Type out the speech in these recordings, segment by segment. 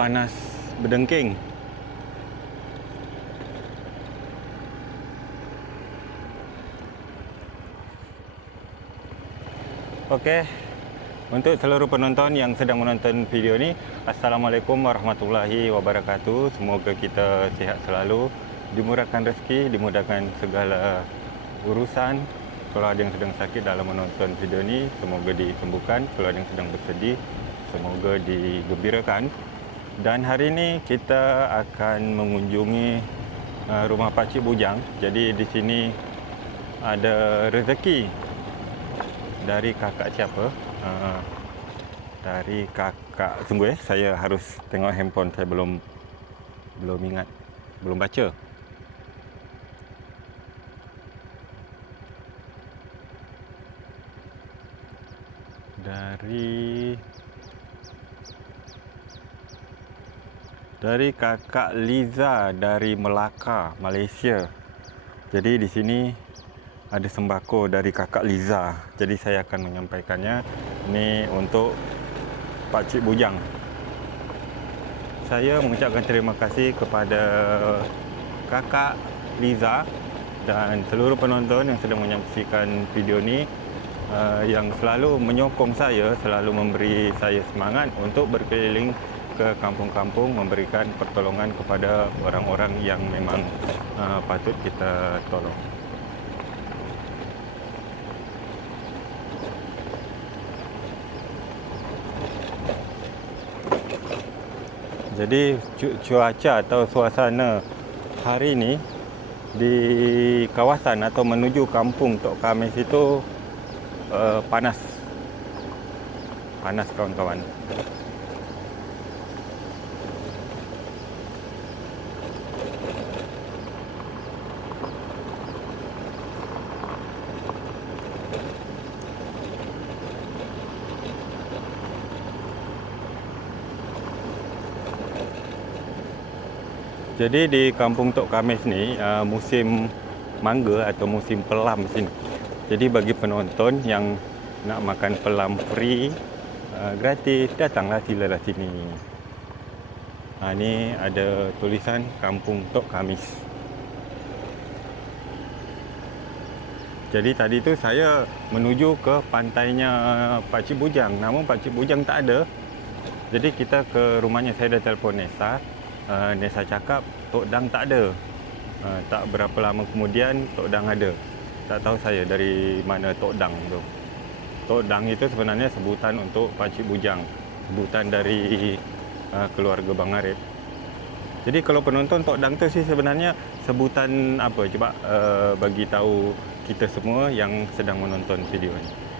panas berdengking. Okey, untuk seluruh penonton yang sedang menonton video ni, Assalamualaikum warahmatullahi wabarakatuh. Semoga kita sihat selalu, dimurahkan rezeki, dimudahkan segala urusan. Kalau ada yang sedang sakit dalam menonton video ni, semoga disembuhkan. Kalau ada yang sedang bersedih, semoga digembirakan. Dan hari ini kita akan mengunjungi rumah Pakcik Bujang. Jadi di sini ada rezeki dari kakak siapa? Dari kakak, tunggu saya harus tengok handphone, saya belum ingat, belum baca. Dari kakak Liza dari Melaka, Malaysia. Jadi di sini ada sembako dari kakak Liza. Jadi saya akan menyampaikannya. Ini untuk Pakcik Bujang. Saya mengucapkan terima kasih kepada kakak Liza dan seluruh penonton yang sedang menyaksikan video ini, yang selalu menyokong saya, selalu memberi saya semangat untuk berkeliling ke kampung-kampung memberikan pertolongan kepada orang-orang yang memang patut kita tolong. Jadi cuaca atau suasana hari ini di kawasan atau menuju kampung Tok Khamis itu panas kawan-kawan. Jadi di kampung Tok Khamis ni musim mangga atau musim pelam sini. Jadi bagi penonton yang nak makan pelam free, gratis, datanglah, silalah sini. Ni ada tulisan kampung Tok Khamis. Jadi tadi tu saya menuju ke pantainya Pakcik Bujang, namun Pakcik Bujang tak ada. Jadi kita ke rumahnya, saya dah telefon Nesa. Nesa cakap Tok Dang tak ada. Tak berapa lama kemudian Tok Dang ada. Tak tahu saya dari mana Tok Dang tu. Tok Dang itu sebenarnya sebutan untuk Pakcik Bujang, sebutan dari keluarga Bang Arif. Jadi kalau penonton, Tok Dang tu sih sebenarnya sebutan apa? Cuba bagi tahu kita semua yang sedang menonton video ini.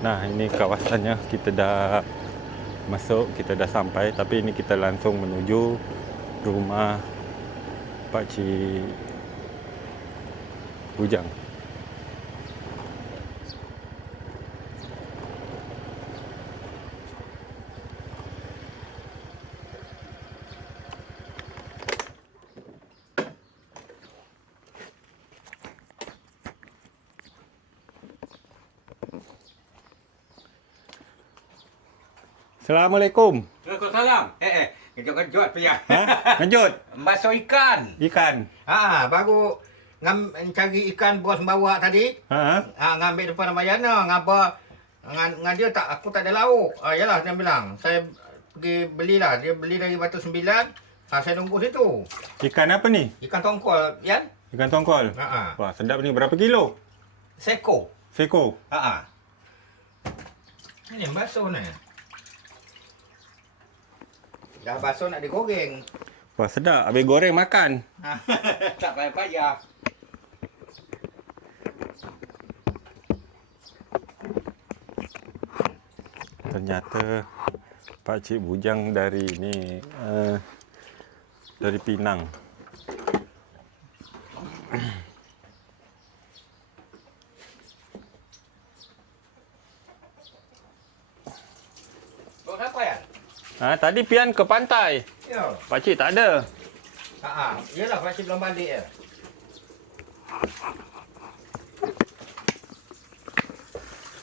Nah, ini kawasannya, kita dah masuk, kita dah sampai, tapi ini kita langsung menuju rumah Pakcik Bujang. Assalamualaikum. Waalaikumsalam. Kejut-kejut punya. Lanjut. Bakso ikan. Ikan. Baru cari ikan bos bawa tadi. Ngambil depan Ramayana, ngapa ngan dia tak, aku tak ada lauk. Yalah dia bilang, saya pergi belilah. Dia beli dari Batu Sembilan. Saya tunggu situ. Ikan apa ni? Ikan tongkol, Yan. Ikan tongkol. Wah, sedap ni. Berapa kilo? Seko. Seko. Ini bakso ni. Dah bakso nak digoreng. Wah, sedap. Habis goreng makan. Tak payah-payah. Ternyata Pakcik Bujang dari ni, dari Pinang. Bawa siapa ya? Tadi pian ke pantai. Ya. Pakcik tak ada. Yalah, pakcik belum balik ya.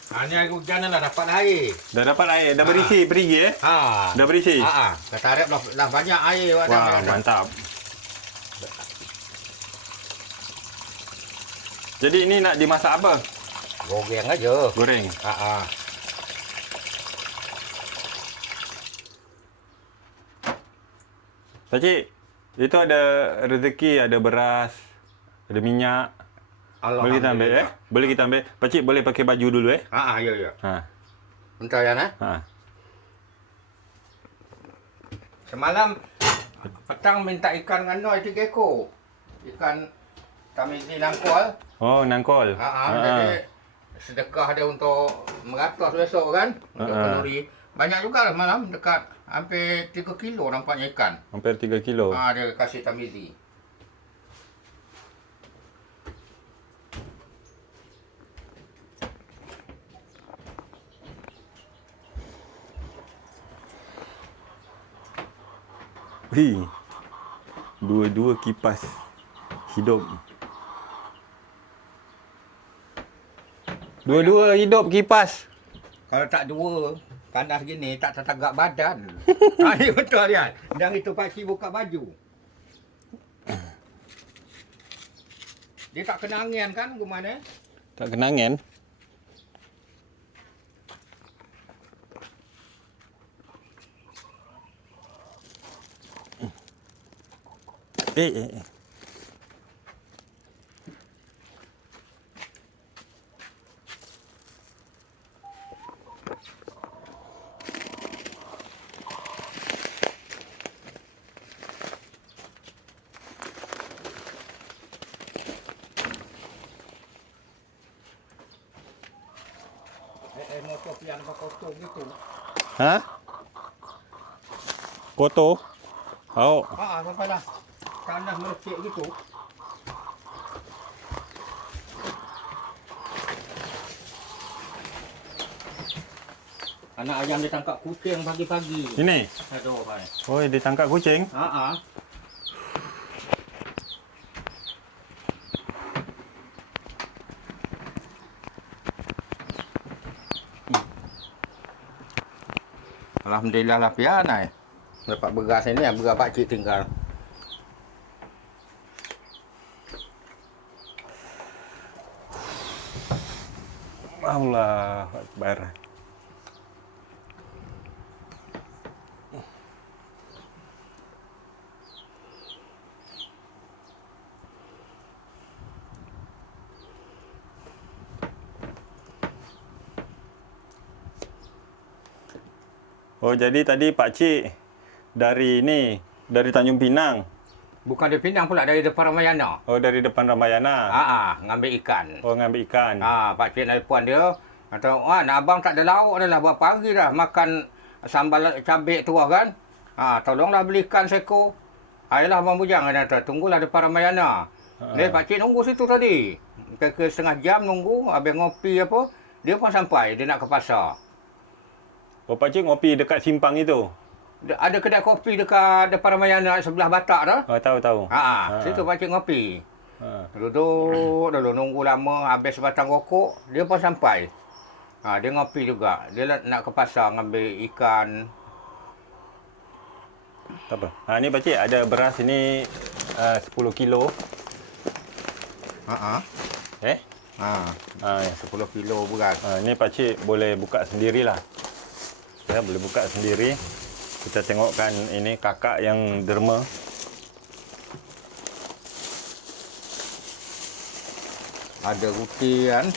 Ni air hujan lah dapat air. Dah dapat air, dah berisi perigi Dah berisi. Dah tarik dah banyak air awak dah. Wah, mantap. Jadi ini nak dimasak apa? Goreng aja. Goreng. Pakcik, itu ada rezeki, ada beras, ada minyak. Boleh kita ambil Boleh kita ambil. Pakcik boleh pakai baju dulu ya. Bentar ya Semalam petang minta ikan ngandoi 3 ekor. Ikan kami ni nangkol. Oh, nangkol. Jadi sedekah dia untuk meratus besok kan. Untuk kenduri. Banyak juga lah malam dekat hampir 3 kilo nampaknya ikan. Hampir 3 kilo. Dia kasih Tamizi. Dua-dua kipas hidup. Dua-dua hidup kipas. Kalau tak dua, panas gini tak tertagak badan. Ini betul ya. Dan itu pakcik buka baju. Dia tak kena angin kan gimana? Tak kena angin. Motor pian kotor gitu. Kotor? Oh. Sampai dah. Tanah melecek gitu. Anak ayam ditangkap kucing pagi-pagi. Ini? Aduh, Pak. Oh, ditangkap kucing? Alhamdulillah lah pian ai. Dapat beras ini, beras pakcik tinggal. Allahu Akbar. Oh, jadi tadi pakcik dari Tanjung Pinang. Bukan dari Pinang pula, dari depan Ramayana. Oh, dari depan Ramayana. Ngambil ikan. Oh, ngambil ikan. Pakcik nelpon dia. Kata, nak abang tak ada lauk dah lah. Berapa hari dah makan sambal cabai tu kan. Tolonglah belikan seko. Ayolah abang bujang. Dia kata, tunggulah depan Ramayana. Dia pakcik nunggu situ tadi. Kira-kira setengah jam nunggu. Habis ngopi apa. Dia pun sampai. Dia nak ke pasar. Oh, pakcik ngopi dekat simpang itu? Ada kedai kopi dekat depan Ramayana sebelah Batak dah. Oh, tahu. Situ pakcik ngopi. Duduk dulu nunggu lama, habis sebatang rokok, dia pun sampai. Dia ngopi juga. Dia nak ke pasar ngambil ikan. Tak apa. Ni pakcik ada beras ini 10 kilo. 10 kilo beras. Ni pakcik boleh buka sendirilah. Saya boleh buka sendiri. Kita tengokkan ini kakak yang derma. Ada roti kan.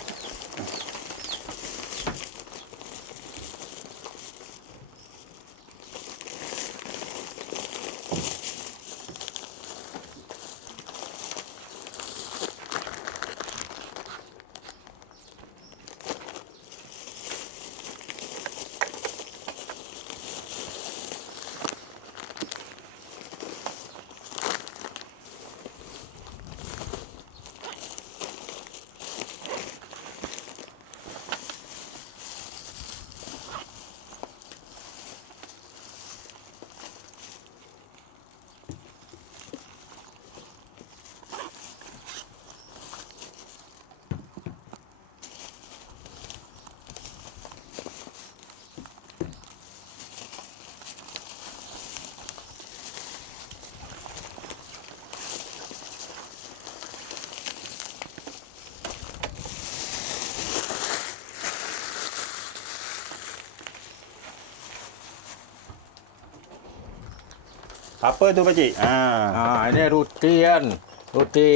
Apa tu pakcik? Ini roti kan. Roti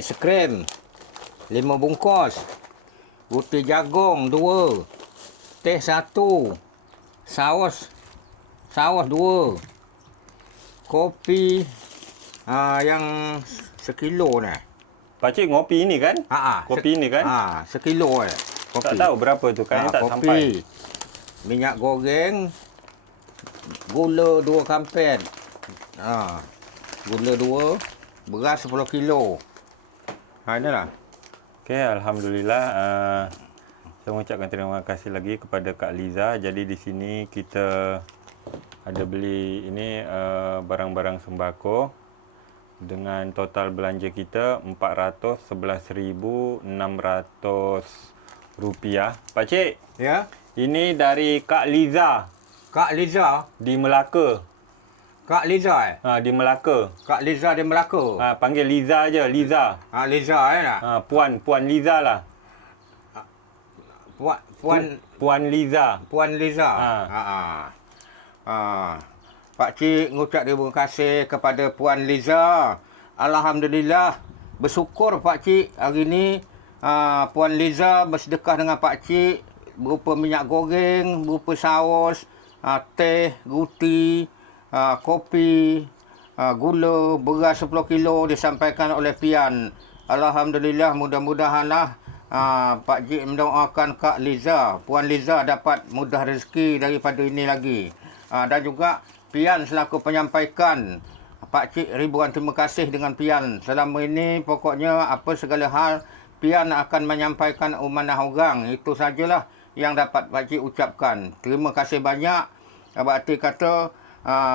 skrim 5 bungkus. Roti jagung 2. Teh 1. Saus 2. Kopi yang sekilo ni. Pakcik ngopi ni kan? Kopi ni kan? Sekilo kopi. Tak tahu berapa tu, kayaknya tak kopi. sampai. Minyak goreng. Gula 2 kampen. Gula 2. Beras 10 kilo. Inilah. Okey, alhamdulillah. Saya mengucapkan terima kasih lagi kepada Kak Liza. Jadi di sini kita ada beli ini barang-barang sembako dengan total belanja kita RM411,600. Pakcik, Ya. ini dari Kak Liza Kak Liza. di Melaka. Kak Liza Di Melaka. Kak Liza di Melaka. Panggil Liza je, Liza. Liza nak. Puan Liza lah. Puan Liza. Puan Liza. Pakcik ngucap terima kasih kepada Puan Liza. Alhamdulillah. Bersyukur pakcik hari ni Puan Liza bersedekah dengan pakcik berupa minyak goreng, berupa saus, teh, roti, kopi, gula, beras 10 kilo disampaikan oleh Pian. Alhamdulillah, mudah-mudahanlah Pak Cik mendoakan Kak Liza, Puan Liza dapat mudah rezeki daripada ini lagi. Dan juga Pian selaku penyampaikan, Pak Cik ribuan terima kasih dengan Pian. Selama ini pokoknya apa segala hal Pian akan menyampaikan amanah orang. Itu sajalah yang dapat Pak Cik ucapkan. Terima kasih banyak. Berarti kata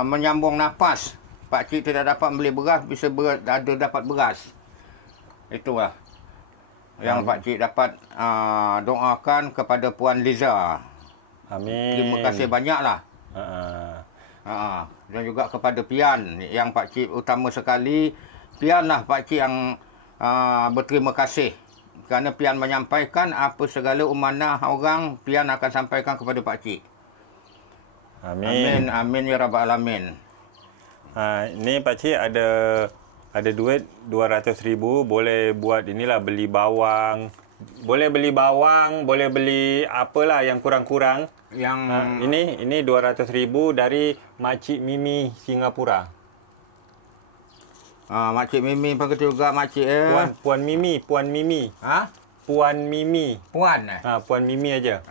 menyambung nafas. Pak Cik tidak dapat beli beras, bisa dapat beras. Itulah yang Pak Cik dapat doakan kepada Puan Liza. Amin. Terima kasih banyaklah. Dan juga kepada Pian yang Pak Cik utama sekali. Pian lah Pak Cik yang berterima kasih. Kerana Pian menyampaikan apa segala amanah orang, Pian akan sampaikan kepada Pak Cik. Amin. Amin ya rabbal alamin. Ni Pak Cik ada duit 200,000, boleh buat inilah, beli bawang. Boleh beli bawang, boleh beli apalah yang kurang-kurang. Yang ini 200,000 dari Makcik Mimi Singapura. Makcik Mimi panggil juga Makcik Puan Mimi. Puan Mimi. Puan Puan Mimi aja.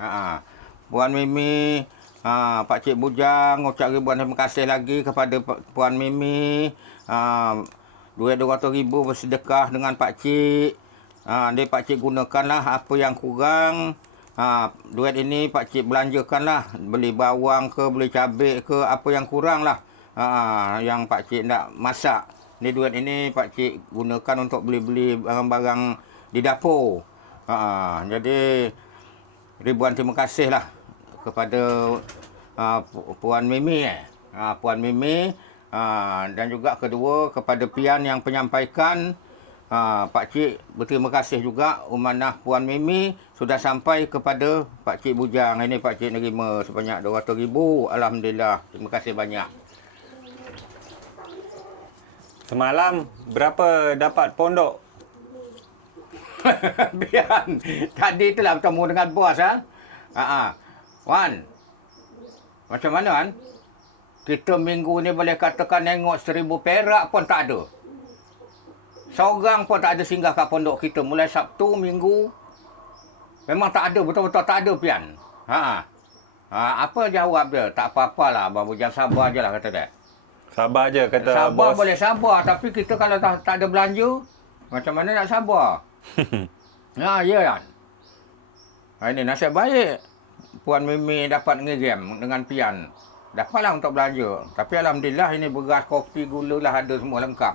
Puan Mimi, Pak Cik Bujang ucap ribuan terima kasih lagi kepada Puan Mimi. Duit 200,000 bersedekah dengan Pak Cik. Dia Pak Cik gunakanlah apa yang kurang. Duit ini Pak Cik belanjakanlah. Beli bawang ke, beli cabai ke, apa yang kurang lah. Yang Pak Cik nak masak. Ni duit ini Pak Cik gunakan untuk beli-beli barang-barang di dapur. Jadi ribuan terima kasih lah kepada Puan Mimi. Puan Mimi. Dan juga kedua kepada Pian yang penyampaikan. Pak Cik berterima kasih juga amanah Puan Mimi sudah sampai kepada Pak Cik Bujang. Ini Pak Cik nerima sebanyak 200,000. Alhamdulillah. Terima kasih banyak. Semalam berapa dapat pondok? Pian, tadi itulah bertemu dengan bos Wan, macam mana Wan? Kita minggu ni boleh katakan tengok 1,000 perak pun tak ada. Seorang pun tak ada singgah kat pondok kita. Mulai Sabtu, Minggu. Memang tak ada. Betul-betul tak ada, Pian. Apa jawab dia? Tak apa-apalah. Abang Bujang sabar je lah, kata dia. Sabar je, kata sabar bos. Boleh sabar. Tapi kita kalau tak ada belanja, macam mana nak sabar? Ya kan? Ini nasib baik. Puan Mimi dapat nge-game dengan Pian. Dapatlah untuk belanja. Tapi Alhamdulillah ini beras, kopi, gula lah ada semua lengkap.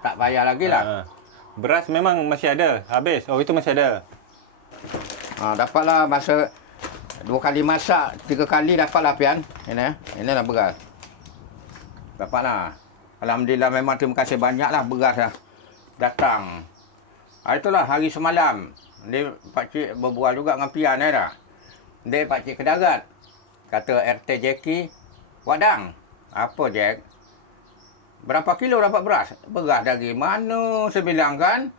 Tak payah lagi lah. Beras memang masih ada. Habis. Oh, itu masih ada. Dapatlah masa 2 kali masak, 3 kali dapatlah Pian. Inilah beras. Dapatlah. Alhamdulillah memang terima kasih banyaklah beras lah datang. Itulah hari semalam. Dia Pak Cik berbual juga dengan Pian dah. Dia Pak Cik ke darat. Kata RT Jackie, Wadang. Apa, Jack? Berapa kilo dapat beras? Beras dari mana? Saya bilang kan.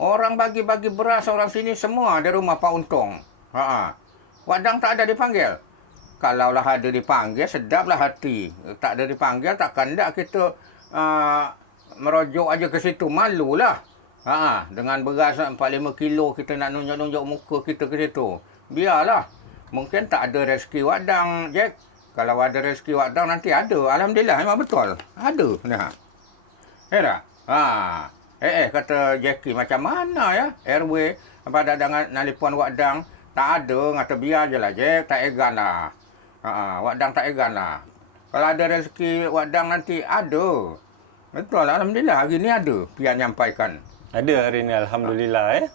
Orang bagi-bagi beras orang sini semua dari rumah Pak Untung. Wadang tak ada dipanggil. Kalaulah ada dipanggil, sedaplah hati. Tak ada dipanggil, takkan tak kita merojok aja ke situ. Malulah. Dengan beras 4-5 kilo kita nak nunjuk-nunjuk muka kita ke situ. Biarlah. Mungkin tak ada rezeki wadang, Jack. Kalau ada rezeki wadang nanti ada. Alhamdulillah, memang betul. Ada. Nah. Dah. Kata Jackie, macam mana ya? RW pada dengan nelefon wadang. Tak ada, kata biar je lah, Jack. Tak egan lah. Wadang tak egan lah. Kalau ada rezeki wadang nanti ada. Betul, Alhamdulillah. Hari ni ada. Pian nyampaikan. Ada hari ni, Alhamdulillah.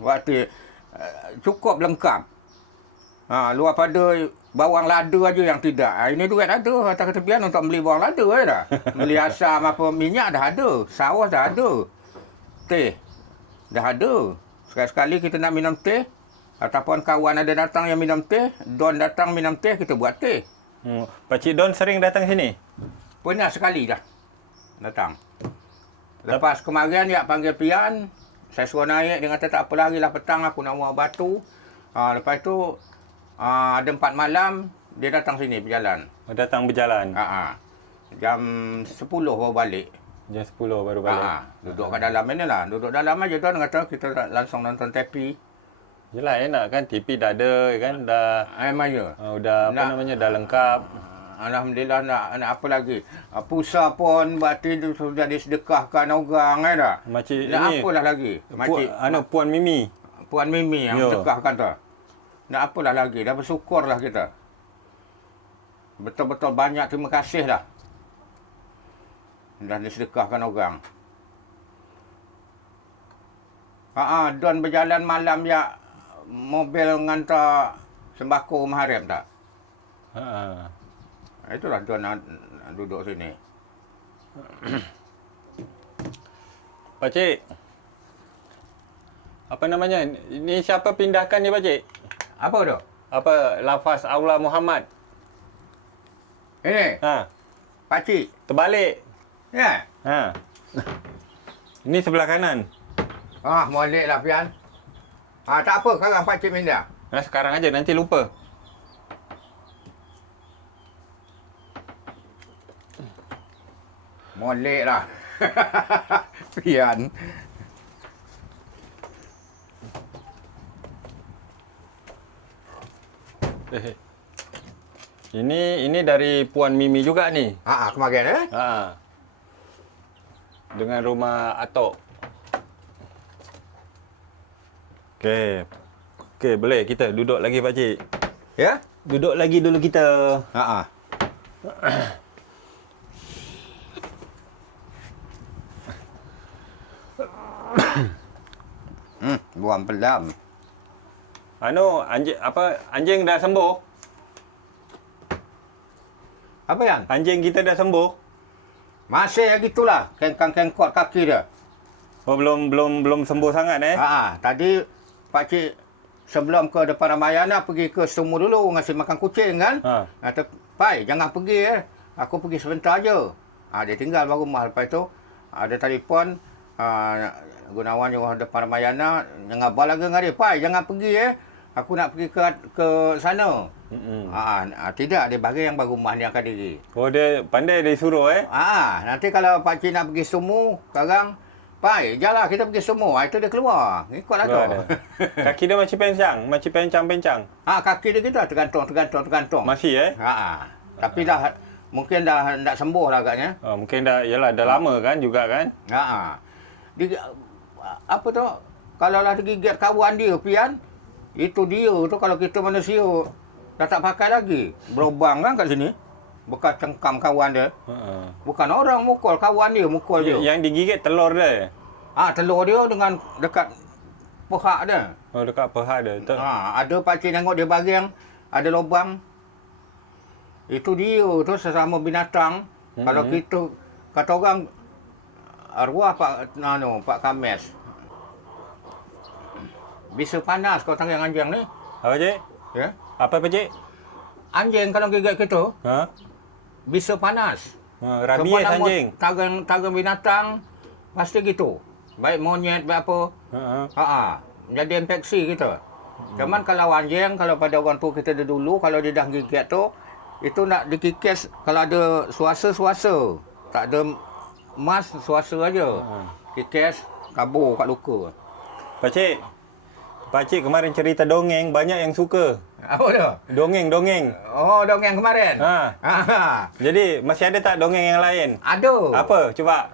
Waktu cukup lengkap. Luar pada bawang lada aja yang tidak. Ini duit ada. Kata pian untuk beli bawang lada dah. Beli asam apa minyak dah ada. Saus dah ada. Teh dah ada. Sekali-sekali kita nak minum teh. Ataupun kawan ada datang yang minum teh. Don datang minum teh, kita buat teh. Pakcik Don sering datang sini? Pernah sekali dah datang. Lepas kemarin dia panggil pian. Saya suruh naik. Dia kata tak apa lagi lah petang aku nak buang batu. Lepas tu ada 4 malam, dia datang sini berjalan. Datang berjalan? Jam 10 baru balik. Jam 10 baru balik? Duduk kat dalam ni lah. Duduk dalam aja tuan kata kita langsung nonton TV. Yelah, enak kan. TV dah ada kan. Dah. Maya. Dah apa namanya, dah lengkap. Alhamdulillah nak apa lagi. Pusa pun berarti sudah disedekahkan orang dah. Makcik nak ini. apalah lagi. Puan Mimi. Puan Mimi yang sedekahkan tu. Nak apalah lagi. Dah bersyukurlah kita. Betul-betul banyak terima kasih dah. Dah disedekahkan orang. Don berjalan malam ya. Mobil ngantar sembako Maharem tak? Itulah Don duduk sini. Pakcik. Apa namanya? Ini siapa pindahkan ni, Pakcik? Apa tu? Apa lafaz Aula Muhammad? Ini? Pakcik. Terbalik. Ya? Ini sebelah kanan. Molek lah pian. Tak apa, sekarang pakcik pindah. Sekarang aja, nanti lupa. Molek lah. Pian. Ini dari Puan Mimi juga ni. Kemarin dengan rumah Atok. Okey, boleh kita duduk lagi, Pakcik. Ya? Duduk lagi dulu kita. Buang pelam. Anjing dah sembuh? Apa yang? Anjing kita dah sembuh? Masih gitulah, kengkang-kengkot kaki dia. Belum sembuh sangat Tadi pakcik sebelum ke depan Ramayana pergi ke Sumu dulu ngasih makan kucing kan. Kata, "Pai, jangan pergi Aku pergi sebentar aja." Dia tinggal baru rumah. Lepas tu ada telefon Gunawan yang depan Ramayana ngabar lagi dengan dia, "Pai, jangan pergi Aku nak pergi ke sana." Tidak, dia bagi yang baru rumah ni akan diri. Dia pandai dia suruh nanti kalau pakcik nak pergi Sumu sekarang, "Pai, jalan kita pergi Sumu." Itu dia keluar. Ikutlah tu. Kaki dia macam pencang. Kaki dia kita tergantung. Masih Tapi dah mungkin dah tak sembuh lah agaknya. Mungkin dah lama kan juga kan. Apa tu? Kalau lah digigit kawan dia pian, itu dia tu kalau kita manusia dah tak pakai lagi. Berlubang kan kat sini. Bekas cengkam kawan dia. Bukan orang mukul, kawan dia mukul dia. Yang digigit telur dia. Telur dia dengan dekat pehak dia. Dekat pehak dia. Ada pakcik tengok dia baring, ada lubang. Itu dia tu sesama binatang. Kalau kita kata orang arwah Pak Kames. Bisa panas kau tangan anjing ni. Apa, Cik? Ya? Apa, Cik? Anjing kalau gigit kita, bisa panas. Rabies Semua nama anjing. tagang binatang pasti gitu. Baik monyet, baik apa. Jadi infeksi kita. Cuman kalau anjing, kalau pada orang tua kita dulu, kalau dia dah gigit tu, itu nak dikikis kalau ada suasa-suasa. Tak ada mas, suasa aja. Kikis, kabur kat luka. Pakcik kemarin cerita dongeng, banyak yang suka. Apa tu? Dongeng. Oh, dongeng kemarin. Jadi masih ada tak dongeng yang lain? Ada. Apa? Cuba.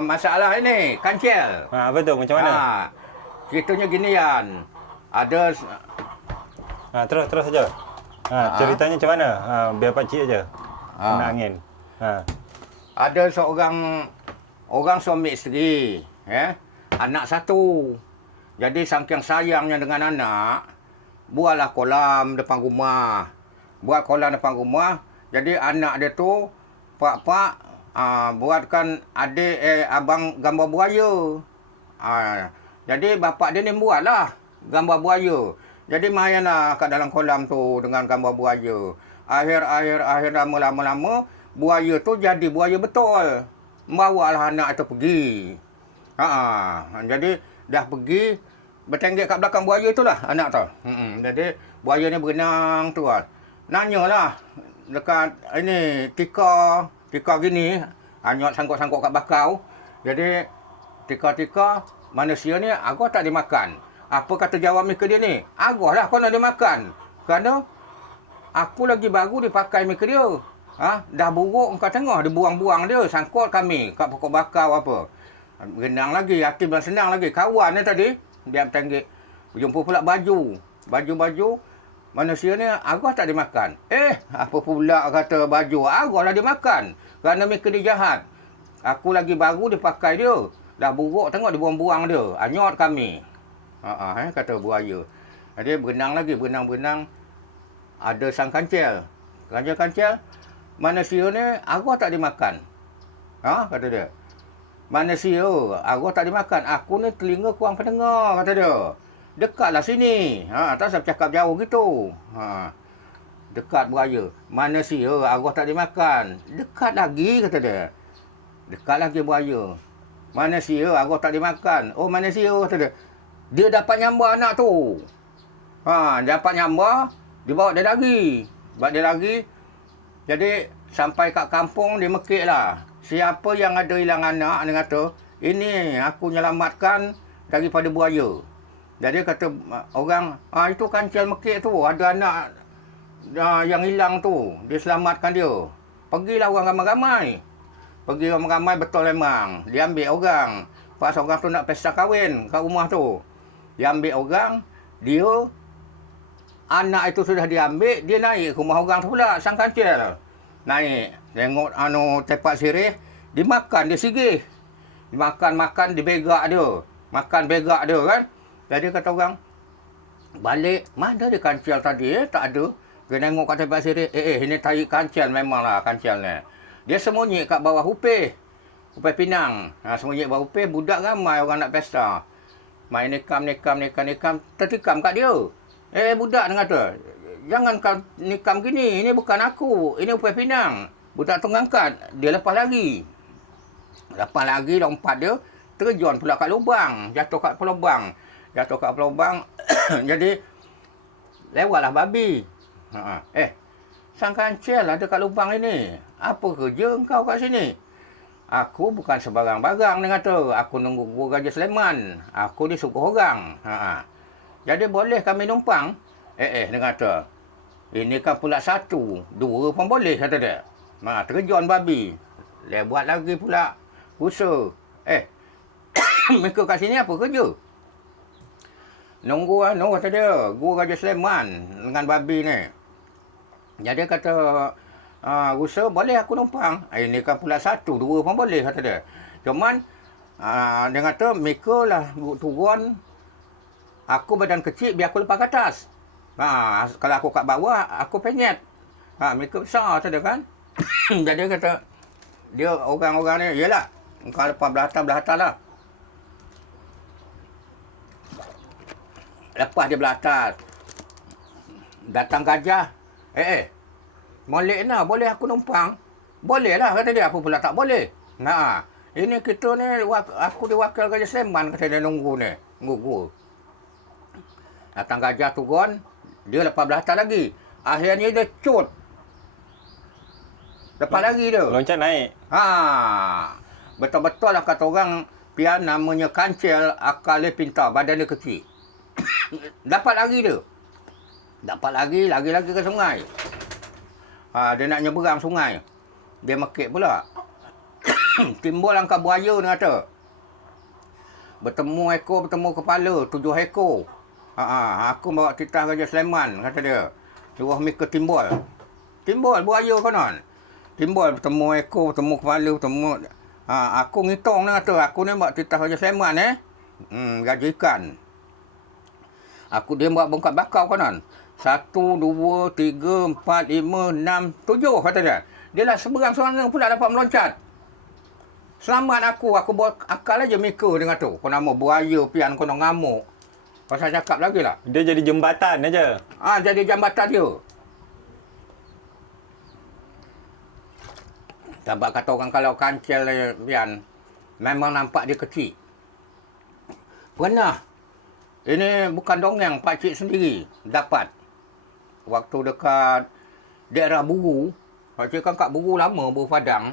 Masalah ini, kancil. Apa tu? Macam mana? Ceritanya ginian. Ada Terus saja. Ceritanya macam mana? Biar pakcik aja. Kena angin. Ada seorang suami isteri, anak satu. Jadi saking sayangnya dengan anak, buatlah kolam depan rumah. Buat kolam depan rumah, jadi anak dia tu pak buatkan abang gambar buaya. Jadi bapak dia ni buatlah gambar buaya. Jadi mainlah kat dalam kolam tu dengan gambar buaya. Akhir lama-lama buaya tu jadi buaya betul. Bawalah anak itu pergi. Jadi dah pergi bertenggek kat belakang buaya tu lah anak tu. Jadi buaya ni berenang tu lah. Nanyalah dekat ini tika gini, anyot sangkut-sangkut kat bakau. Jadi tika manusia ni agak tak dimakan. Apa kata jawab mereka dia ni? Agaklah kau nak dimakan. Kerana aku lagi baru dipakai mereka dia. Dah buruk kau tengok, dibuang-buang dia, sangkut kami kat pokok bakau apa. Berenang lagi, hati senang lagi. Kawan ni tadi, dia bertenggek. Jumpa pula baju. Manusia ni agak tak dimakan. Apa pula kata baju? Agaklah dimakan. Kerana mereka dia jahat. Aku lagi baru dipakai dia. Dah buruk tengok dibuang-buang dia. Anyot kami. Kata buaya. Jadi berenang lagi, berenang. Ada sang kancil. Kancil. Manusia ni agak tak dimakan. Kata dia. Manusia agak tak dimakan. Aku ni telinga kurang pendengar, kata dia. Dekatlah sini. Tak saya bercakap jauh gitu. Dekat buaya. Manusia agak tak dimakan. Dekat lagi, kata dia. Dekat lagi buaya. Manusia agak tak dimakan. Oh, manusia, kata dia. Dia dapat nyambar anak tu. Dapat nyambar, dibawa dia lagi. Jadi sampai kat kampung dia mekik lah. Siapa yang ada hilang anak, dia kata, ini aku nyelamatkan daripada buaya. Jadi kata orang, itu kancil mekik tu, ada anak yang hilang tu, dia selamatkan dia. Pergilah orang ramai-ramai. Betul memang. Dia ambil orang. Pas orang tu nak pesta kahwin kat rumah tu. Dia ambil orang, anak itu sudah diambil, dia naik ke rumah orang tu pula, sang kancil. Naik, tengok tepak sirih, dimakan, dia sigih. Dimakan, dibegak dia. Makan begak dia kan. Jadi kata orang, balik, mana dia kancil tadi? Tak ada. Dia tengok kat tepak sirih, ini tarik kancil memanglah kancil ni. Dia sembunyi kat bawah upih pinang. Sembunyi bawah upih, budak ramai orang nak pesta. Main nekam, tertikam kat dia. Budak dia kata, jangan kau nikam gini, ini bukan aku, ini upih pinang. Budak tu ngangkat, dia lepas lagi, lompat dia, terjun pula kat lubang, jatuh kat pelubang. Jadi, lewatlah babi. Sang kancil ada kat lubang ini, apa kerja engkau kat sini? Aku bukan sebarang-barang, dia kata. Aku nunggu Guru Raja Sulaiman. Aku disuruh orang. Jadi boleh kami numpang? Dia kata. Ini kan pula 1, 2 pun boleh, kata dia. Terjun babi. Buat lagi pula rusa. Mereka kat sini apa kerja? Nunggu, kata dia. Guru Raja Sulaiman dengan babi ni. Jadi kata, rusa boleh aku numpang. Ini kan pula 1, 2 pun boleh, kata dia. Cuman, dia kata, mereka lah turun. Aku badan kecil, biar aku lepas ke atas. Kalau aku kat bawah, aku penyet. Mereka besar, kata dia kan. Jadi kata, dia orang-orang ni, yelah, kau lepas belah atas lah. Lepas dia belah atas, datang gajah. Molek nak, boleh aku numpang? Boleh lah kata dia. Apa pula tak boleh? Nah, ini kita ni, aku diwakil Gajah Sembang kata dia nunggu ni. Nunggu. Datang gajah turun, dia lepas belakang lagi. Akhirnya dia cut. Lepas lagi dia. Loncat naik. Betul-betul lah kata orang pian namanya kancil, akal dia pintar, badan dia kecil. Dapat lagi dia. Dapat lagi ke sungai. Dia nak nyeberang sungai. Dia mekik pula. Timbul angkat buaya ni kata. Bertemu ekor, bertemu kepala, 7 ekor. Aku bawa titah Raja Sulaiman, kata dia. Suruh mi ke timbul. Timbul buaya konon. Timbul bertemu ekor, bertemu kepala, bertemu... aku ngitung ni kata. Aku ni bawa titah Raja Sulaiman gaji ikan. Dia buat bongkat bakau konon. 1, 2, 3, 4, 5, 6, 7 kata dia. Dia lah seberang sana pula dapat meloncat. Selamat aku buat akal aja mika dengan tu. Kau nama buaya pian kau nak ngamuk. Pasal cakap lagi lah. Dia jadi jembatan aja. Jadi jambatan dia. Sebab kata orang kalau kancil pian, memang nampak dia kecil. Pernah. Ini bukan dongeng, pakcik sendiri dapat. Waktu dekat daerah Buru. Pakcik kan kat Buru lama, Buru Padang.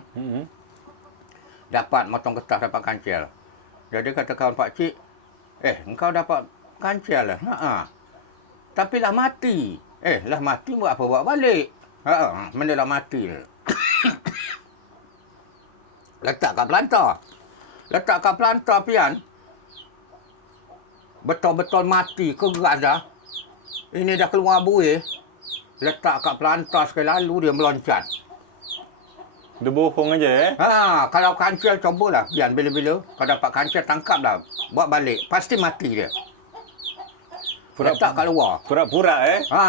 Dapat motong getah, dapat kancil. Jadi kata kawan pakcik, engkau dapat kancil lah. Tapi lah mati. Lah mati buat apa? Buat balik. Benda lah mati. Letak kat pelantar pian. Betul-betul mati, keras dah. Ini dah keluar buih. Letak kat pelantar sekali lalu dia meloncat. Dia bohong aja Kalau kancil cobalah. Pian bila-bila. Kau dapat kancil tangkap dah. Buat balik. Pasti mati dia. Letak kat luar. Pura-pura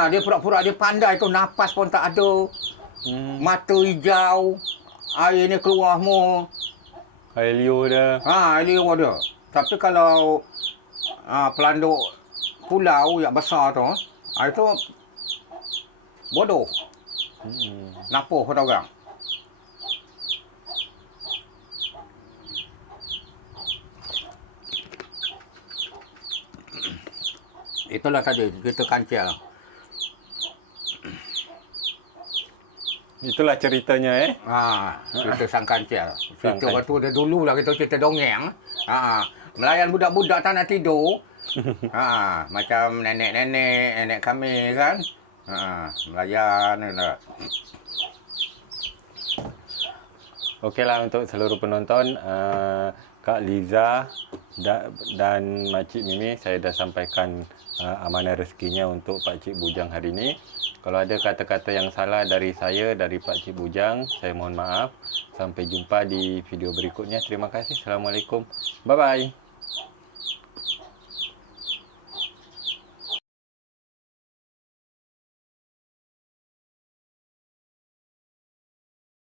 Dia pura-pura dia pandai tu. Nafas pun tak ada. Mata hijau. Air ni keluar semua. Air liur dia. Air liur dia. Tapi kalau pelanduk pulau yang besar tu, itu bodoh. Napoh kata orang. Itulah tadi kita kancil. Itulah ceritanya Cerita sang kancil. Cerita waktu dia dulu lah kita cerita dongeng. Melayan budak-budak tak nak tidur. Macam nenek kami kan. Melayan ni lah. Okeylah untuk seluruh penonton, Kak Liza dan Makcik Mimi, saya dah sampaikan amanah rezekinya untuk Pakcik Bujang hari ini. Kalau ada kata-kata yang salah dari saya, dari Pakcik Bujang, saya mohon maaf. Sampai jumpa di video berikutnya. Terima kasih. Assalamualaikum. Bye-bye.